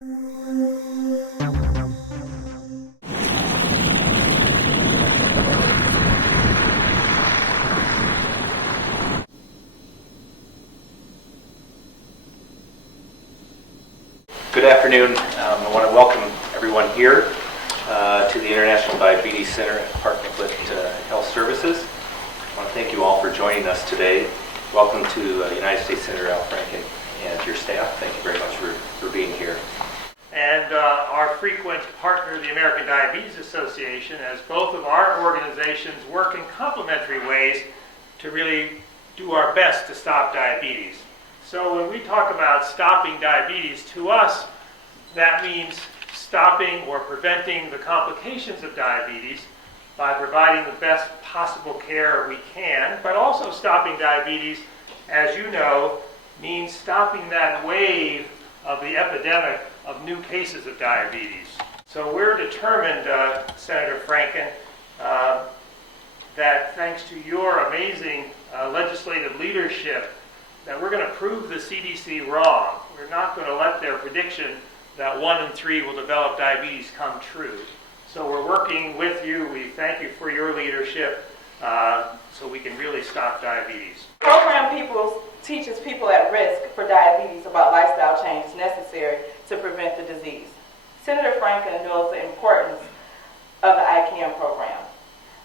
Good afternoon. I want to welcome everyone here to the International Diabetes Center at Park Nicollet Health Services. I want to thank you all for joining us today. Welcome to United States Senator Al Franken and your staff. Thank you very much for being here. And our frequent partner, the American Diabetes Association, as both of our organizations work in complementary ways to really do our best to stop diabetes. So when we talk about stopping diabetes, to us, that means stopping or preventing the complications of diabetes by providing the best possible care we can, but also stopping diabetes, as you know, means stopping that wave of the epidemic of new cases of diabetes. So we're determined, Senator Franken, that thanks to your amazing legislative leadership, that we're going to prove the CDC wrong. We're not going to let their prediction that 1 in 3 will develop diabetes come true. So we're working with you. We thank you for your leadership so we can really stop diabetes. The program teaches people at risk for diabetes about lifestyle changes necessary to prevent the disease. Senator Franken knows the importance of the ICAM program.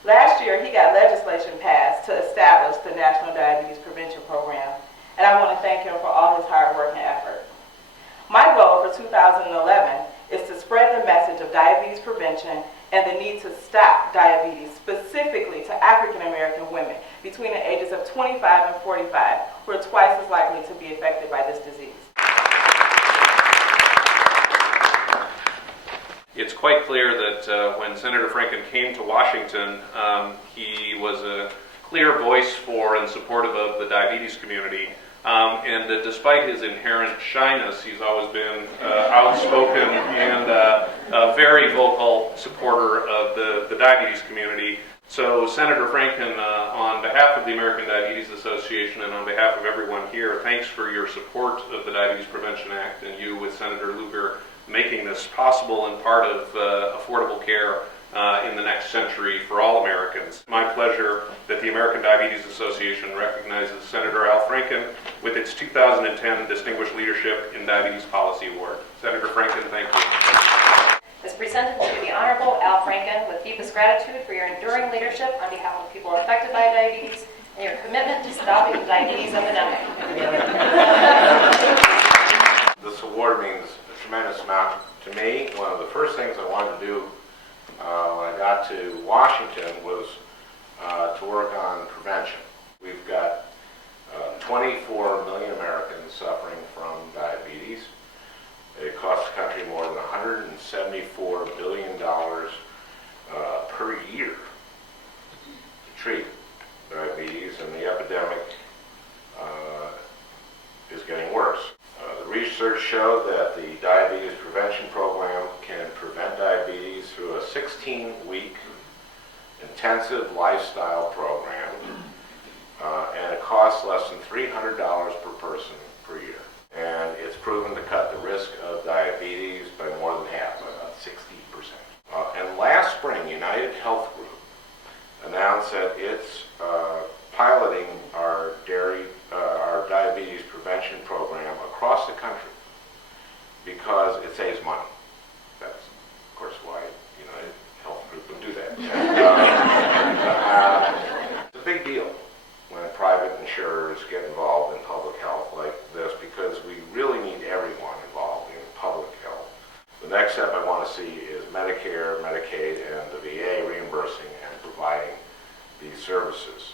Last year, he got legislation passed to establish the National Diabetes Prevention Program, and I want to thank him for all his hard work and effort. My goal for 2011 is to spread the message of diabetes prevention and the need to stop diabetes, specifically to African American women between the ages of 25 and 45, who are twice as likely to be affected by this disease. It's quite clear that when Senator Franken came to Washington, he was a clear voice for and supportive of the diabetes community. And despite his inherent shyness, he's always been outspoken and a very vocal supporter of the diabetes community. So Senator Franken, on behalf of the American Diabetes Association and on behalf of everyone here, thanks for your support of the Diabetes Prevention Act and you with Senator Lugar making this possible and part of affordable care in the next century for all Americans. My pleasure that the American Diabetes Association recognizes Senator Al Franken with its 2010 Distinguished Leadership in Diabetes Policy Award. Senator Franken, thank you. Is presented to the Honorable Al Franken with deepest gratitude for your enduring leadership on behalf of people affected by diabetes and your commitment to stopping the diabetes epidemic. This award means a tremendous amount to me. One of the first things I wanted to do when I got to Washington was to work on prevention. We've got 24 million Americans suffering from diabetes. It costs the country more than $174 billion per year to treat diabetes, and the epidemic is getting worse. The research showed that the diabetes prevention program can prevent diabetes through a 16-week intensive lifestyle program, and it costs less than $300 per person per year. And it's proven to cut the risk of diabetes by more than half, by about 60%. And last spring, United Health Group announced that it's piloting our diabetes prevention program across the country because it saves money. That's, of course, why United Health Group would do that. It's a big deal when private insurers get involved in public health like this, because we really need everyone involved in public health. The next step I want to see is Medicare, Medicaid, and the VA reimbursing and providing these services.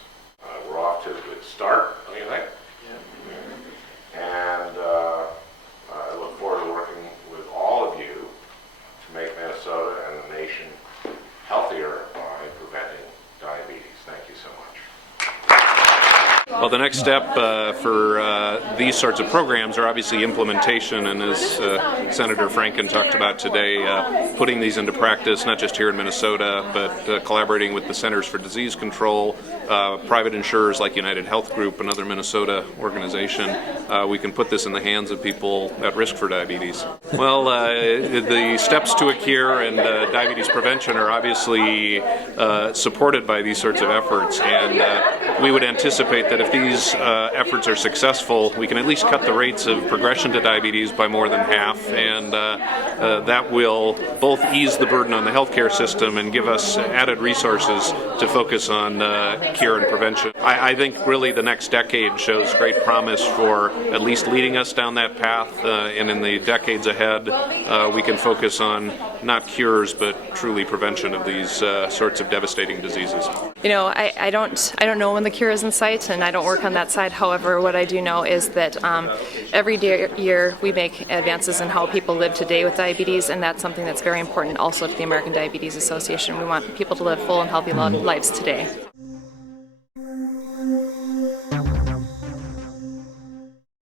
We're off to a good start, don't you think? Yeah. And I look forward to working with all of you to make Minnesota and the nation healthier by preventing diabetes. Thank you so much. Well, the next step for these sorts of programs are obviously implementation, and as Senator Franken talked about today, putting these into practice, not just here in Minnesota, but collaborating with the Centers for Disease Control, private insurers like United Health Group, another Minnesota organization. We can put this in the hands of people at risk for diabetes. Well, the steps to a cure and diabetes prevention are obviously supported by these sorts of efforts, and we would anticipate that if these efforts are successful, we can at least cut the rates of progression to diabetes by more than half, and that will both ease the burden on the healthcare system and give us added resources to focus on cure and prevention. I think really the next decade shows great promise for at least leading us down that path, and in the decades ahead, we can focus on not cures but truly prevention of these sorts of devastating diseases. You know, I don't know when the cure is in sight, and I don't work on that side. However, what I do know is that every year we make advances in how people live today with diabetes, and that's something that's very important also to the American Diabetes Association. We want people to live full and healthy lives today.